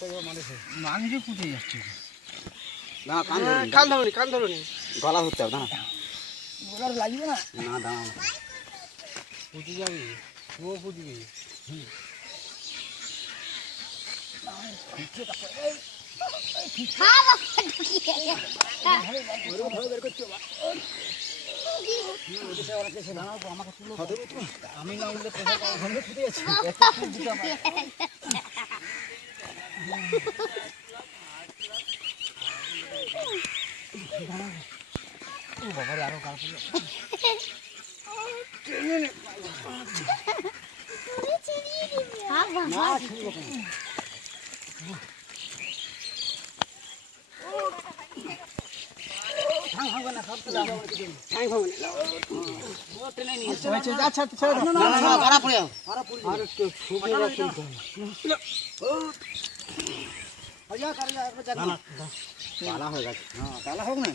মানুষে ফুটে যাচ্ছে না কান ধরুন গলা হতে হবে না ওরা লাগবে না না দাঁড়া ফুটে যাবে ও ফুটবে আমি না উঠলে ফুটে যাচ্ছে বাবারে আরো কাল পালা হয়ে গেছে হ্যাঁ পালা হোক না